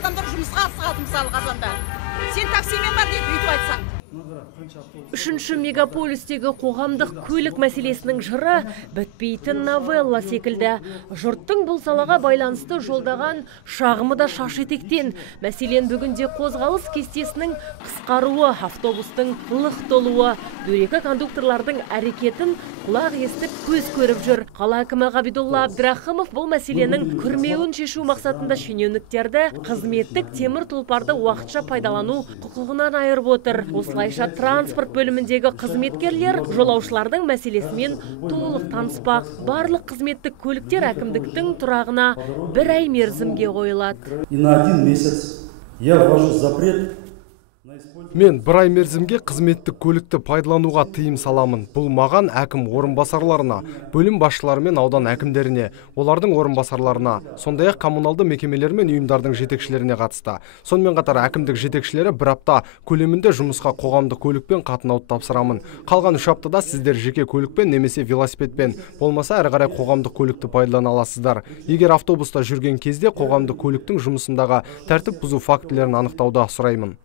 адамдар жұмысқа асығады мысалы қазанда. Сен таксимен бар деп бүйтіп айтсаң. Үшінші мегаполистегі қоғамдық көлік мәселесінің жыры бітпейтін новелла секілді. Жұрттың бұл салаға байланысты жолдаған шағымы да шаш етектен. Мәселен, бүгінде қозғалыс кестесінің қысқаруы, автобустың лық толуы, дөрекі кондукторлардың әрекетін құлақ естіп көз көріп жүр. Қала әкімі Ғабидолла Әбдірахымов бұл мәселенің күрмеуін шешу мақсатында шенеуніктерді қызметтік темір тұлпарды уақытша пайдалану құқығынан айырып отыр. Осылайша транспорт бөліміндегі қызметкерлер жолаушылардың мәселесімен толық таныспақ. Барлық қызметтік көліктер әкімдіктің тұрағына бір ай мерзімге қойылады. И на 1 месяц я ввожу запрет. Мен бір ай мерзімге қызметтік көлікті пайдалануға тыйым саламын. Бұл маған әкім орынбасарларына, бөлім басшылары мен аудан әкімдеріне, олардың орынбасарларына, сондай-ақ коммуналды мекемелер мен ұйымдардың жетекшілеріне қатысты. Сонымен қатар әкімдік жетекшілері бір апта көлемінде жұмысқа қоғамдық көлікпен қатынауды тапсырамын. Қалған 3 аптада сіздер жеке көлікпен немесе велосипедпен, болмаса әрі қарай қоғамдық көлікті пайдалана аласыздар. Егер автобуста жүрген кезде қоғамдық көліктің жұмысындағы тәртіп бұзу фактілерін анықтауды сұраймын.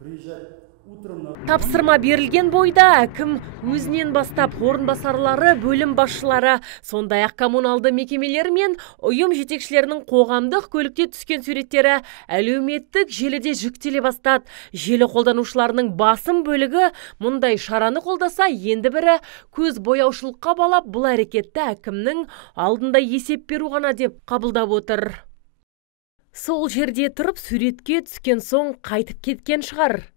Тапсырма берілген бойда әкім өзінен бастап орынбасарлары, бөлім басшылары, сондай-ақ коммуналды мекемелер мен ұйым жетекшілерінің қоғамдық көлікте түскен суреттері әлеуметтік желіде жүктеле бастады. Желі қолданушыларының басым бөлігі мұндай шараны қолдаса, енді бірі көз бояушылыққа балап, бұл әрекетті әкімнің алдында есеп беру ғана деп қабылдап отыр. Сол жерде тұрып суретке түскен соң қайтып кеткен шығар.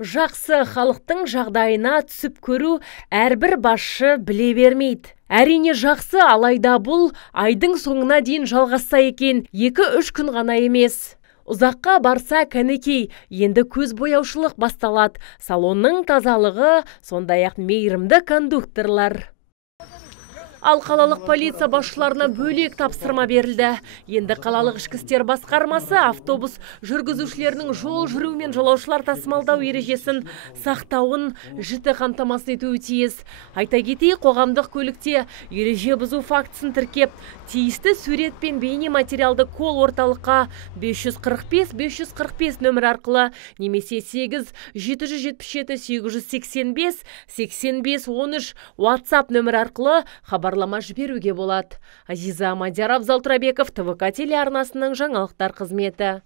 Жақсы халықтың жағдайына түсіп көру әрбір басшы біле бермейді. Әрине жақсы, алайда бұл айдың соңына дейін жалғасса екен, 2-3 күн ғана емес. Ұзаққа барса кәнекей, енді көз бояушылық басталады. Салонның тазалығы, сондай-ақ мейірімді кондукторлар. Ал қалалық полиция басшыларына бөлек тапсырма берілді. Енді қалалық ішкі істер басқармасы автобус жүргізушілерінің жол жүру мен жолаушылар тасымалдау ережесін сақтауын жіті қамтамасыз етуі тиіс. Айта кетейік, қоғамдық көлікте ереже бұзу фактісін тіркеп, тиісті сурет пен бейне материалды кол орталыққа 545-545 нөмір арқылы немесе 8-777-885-85-13 WhatsApp нөмір арқылы хабарлама жіберуге болады. Азиза Мадияр, Абзал Тұрабеков, ТВК телеарнасының жаңалықтар қызметі.